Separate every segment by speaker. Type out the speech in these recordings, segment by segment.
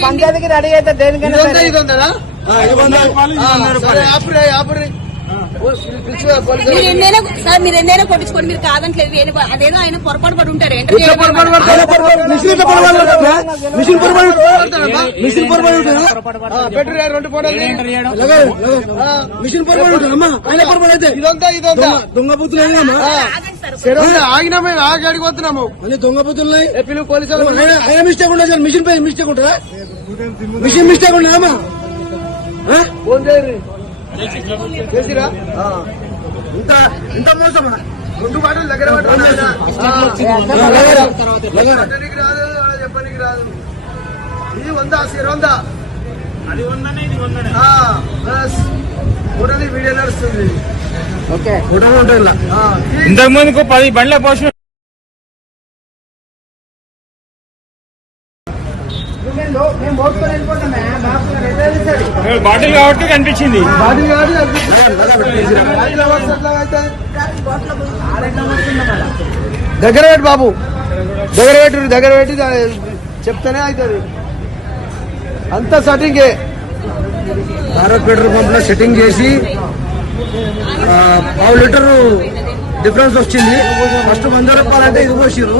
Speaker 1: పంచాయతీకి రెడీ అయితే దేనికైనా
Speaker 2: మీరు ఎన్నైనా సార్ మీరు ఎన్నైనా కొట్టించుకోండి. మీరు కాదంటలేదు వేరే- అదేదో ఆయన పొరపాటు పడి ఉంటారు.
Speaker 3: మిషన్? ఆయన దొంగ బుద్ధులు ఆగినా మేము వస్తున్నాము దొంగ బుద్ధులు పోలీసు మిస్టేక్ ఉండదు సార్? మిషన్ పై మిస్టేక్ ఉంటుందా? మిషన్ మిస్టేక్ ఉండదమ్మా ఇంత ఇంత మోసమా? రెండు మాటలు దగ్గర రాదు అలా చెప్పనీకి రాదు. ఇది వంద సిర వంద. ఆ, బస్. ఫోటోది వీడియో నడుస్తుంది.
Speaker 1: ఓకే.
Speaker 3: ఫోటో ఉంటుంది ఇలా. ఆ, ఈ-
Speaker 4: ఇంతకు ముందుకు పది బండ్ల పోస్ట్ బాటిల్ కాబట్టి కనిపించింది.
Speaker 3: బాటిల్ అయితే? దగ్గర పెట్టు బాబు. దగ్గర పెట్టు దగ్గర పెట్టి చెప్తేనే అవుతుంది. అంత సెట్టింగే భారత్ పెట్రోల్ పంప్లో సెట్టింగ్ చేసి పావు లీటర్ డిఫరెన్స్ వచ్చింది. ఫస్ట్ వంద రూపాయలు అంటే ఇది పోసిరు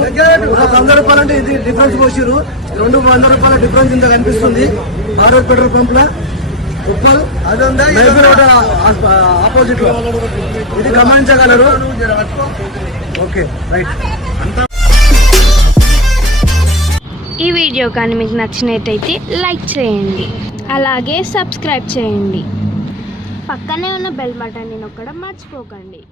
Speaker 3: వంద రూపాయలు అంటే ఇది డిఫరెన్స్ పోసిరు రెండు వంద రూపాయల డిఫరెన్స్ ఇంత కనిపిస్తుంది. భారత్ పెట్రోల్ పంప్ ఉప్పల్ ఆపోజిట్లో ఇది గమనించగలరు. Okay right.
Speaker 5: ఈ వీడియో కానీ మీకు నచ్చినట్టయితే లైక్ చేయండి. అలాగే సబ్స్క్రైబ్ చేయండి. పక్కనే ఉన్న బెల్ బటన్ని నొక్కడం మర్చిపోకండి.